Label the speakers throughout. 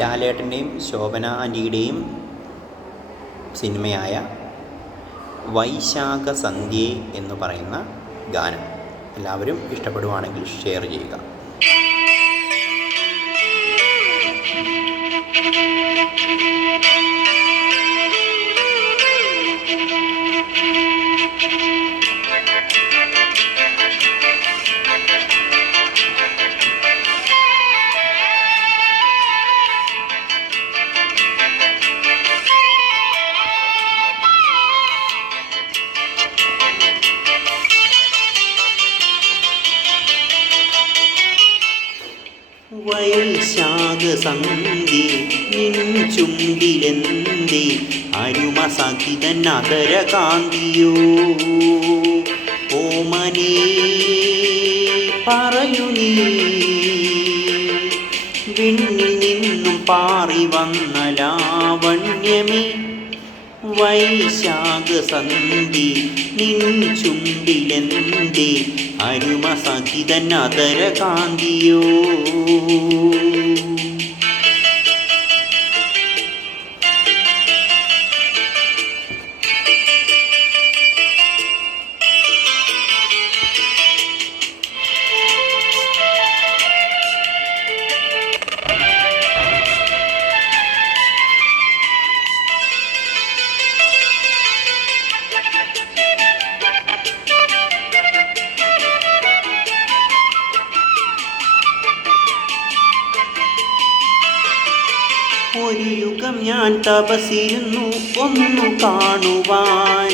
Speaker 1: ലാലേട്ടന്റെയും ശോഭന ആന്റിയുടെയും സിനിമയായ വൈശാഖ സന്ധ്യേ എന്ന് പറയുന്ന ഗാനം എല്ലാവരും ഇഷ്ടപ്പെടുവാണെങ്കിൽ ഷെയർ ചെയ്യുക. വൈശാഖ സന്ധി നിൻ ചുണ്ടിലെന്തേ അരുമ സഹിതൻ അതര കാന്തിയോ ഓമനേ പറയൂ നീ വിണ്ണിൽ നിന്നും പാറി വന്ന ലാവണ്യമേ. വൈശാഖ സന്ധി നിൻ ചുണ്ടിലെന്തേ അരുമ സഹിതൻ അതര ഒരു യുഗം ഞാൻ തപസിരുന്നു ഒന്നു കാണുവാൻ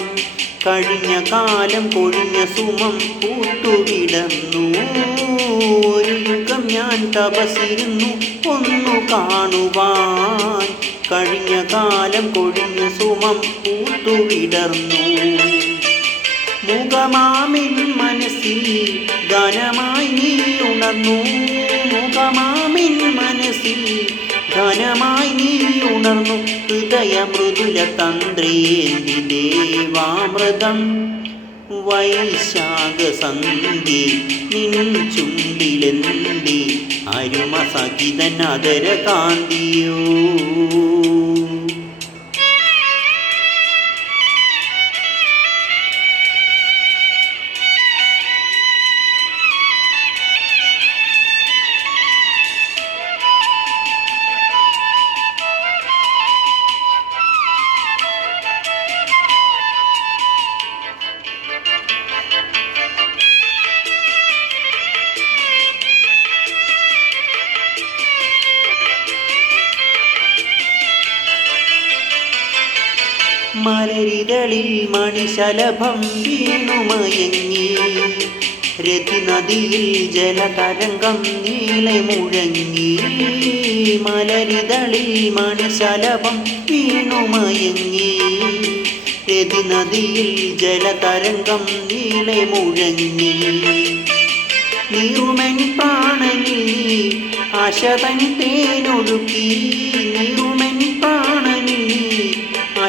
Speaker 1: കഴിഞ്ഞ കാലം കൊഴിഞ്ഞ സുമം പൂത്തുവിടന്നു ഒരു യുഗം ഞാൻ തപസിരുന്നു ഒന്നു കാണുവാൻ കഴിഞ്ഞ കാലം കൊഴിഞ്ഞ സുമം പൂത്തുവിടർന്നു മുഖമാമിൻ മനസ്സിൽ ഗാനമായി നീ ഉണർന്നു. മുഖമാമിൻ മനസ്സിൽ ഘനമായി നീ ഉണർന്നു. ഹൃദയ മൃദുല തന്ത്രേന്തി ദേവാമൃതം വൈശാഖ സന്ധി നിൻ ചുണ്ടിലെന്തി അരുമ കാന്തിയോ മലരിതളിൽ മണിശലഭം വീണുമയങ്ങി. രതിനദിയിൽ ജലതരംഗം നീളെ മുഴങ്ങി. മലരിതളിൽ മണിശലഭം വീണുമയങ്ങി. രതിനദിയിൽ ജലതരംഗം നീളെ മുഴങ്ങി. നീറുമൻ പ്രാണനിൽ ആശതൻ തേനൊഴുക്കി. നീറുമൻ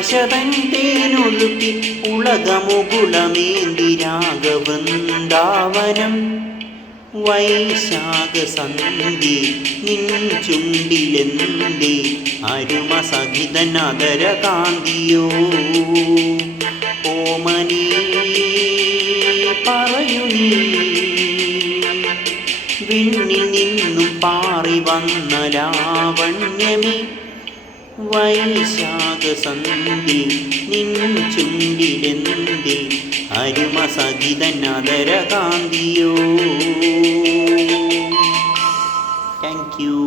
Speaker 1: ആശതൻ തേനൊഴുക്കി ഉളകമുകുളമേന്തി രാഘവന്ദാവനം വൈശാഖ സന്ധി നിൻ ചുണ്ടിലെന്തി അരുമ സഹിതൻ അതര കാന്തിയോ ഓമനി പറയൂ നീ. വിണ്ണിൽ നിന്നും പാറി വന്ന ലാവണ്യമേ വൈശാഖസന്ധി നിൻ ചുണ്ടിലെന്തി അരുമ സഹിതനതരകാന്തിയോ താങ്ക് യു